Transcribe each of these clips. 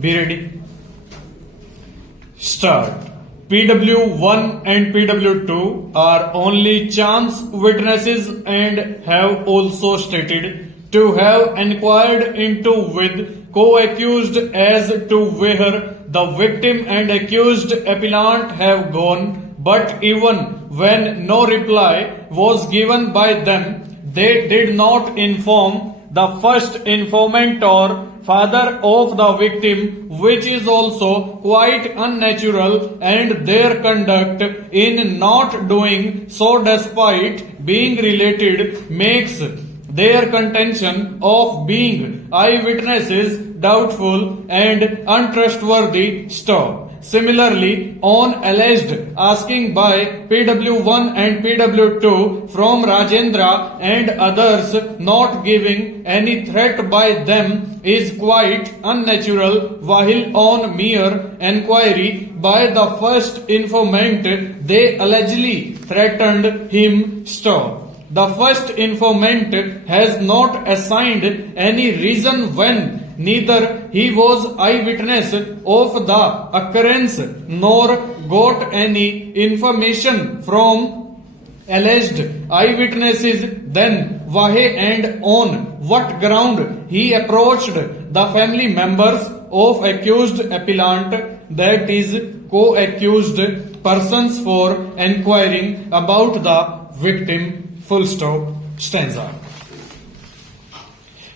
Be ready. Start. PW1 and PW2 are only chance witnesses and have also stated to have inquired into with co-accused as to where the victim and accused appellant have gone, but even when no reply was given by them, they did not inform the first informant or father of the victim, which is also quite unnatural, and their conduct in not doing so despite being related makes their contention of being eyewitnesses doubtful and untrustworthy. Stop. Similarly, on alleged asking by PW1 and PW2 from Rajendra and others not giving any threat by them is quite unnatural, while on mere enquiry by the first informant they allegedly threatened him. Stop. The first informant has not assigned any reason when neither he was eyewitness of the occurrence nor got any information from alleged eyewitnesses, then why and on what ground he approached the family members of accused appellant, that is co-accused persons, for inquiring about the victim. Full stop. Stanza.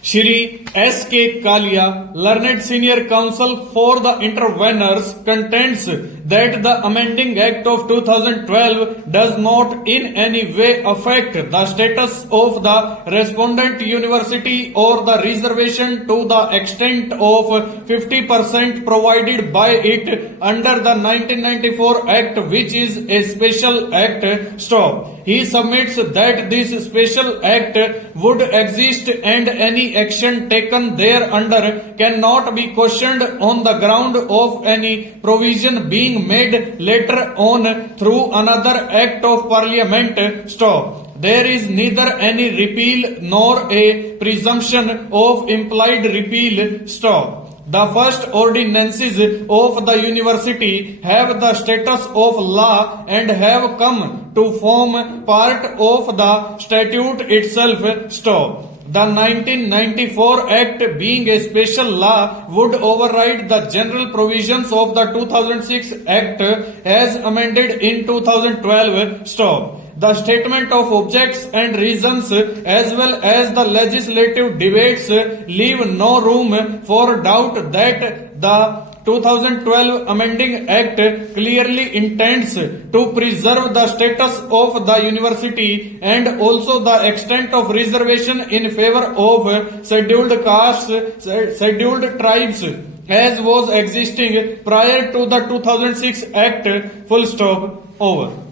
Shri S.K. Kalia, learned senior counsel for the interveners, contends that the amending act of 2012 does not in any way affect the status of the respondent university or the reservation to the extent of 50% provided by it under the 1994 Act, which is a special act. Stop. He submits that this special act would exist and any action taken thereunder cannot be questioned on the ground of any provision being made later on through another act of parliament. Stop. There is neither any repeal nor a presumption of implied repeal. Stop. The first ordinances of the university have the status of law and have come to form part of the statute itself. Stop. The 1994 Act, being a special law, would override the general provisions of the 2006 Act as amended in 2012. Stop. The statement of objects and reasons as well as the legislative debates leave no room for doubt that the 2012 Amending Act clearly intends to preserve the status of the university and also the extent of reservation in favor of scheduled castes, scheduled tribes, as was existing prior to the 2006 Act. Full stop. Over.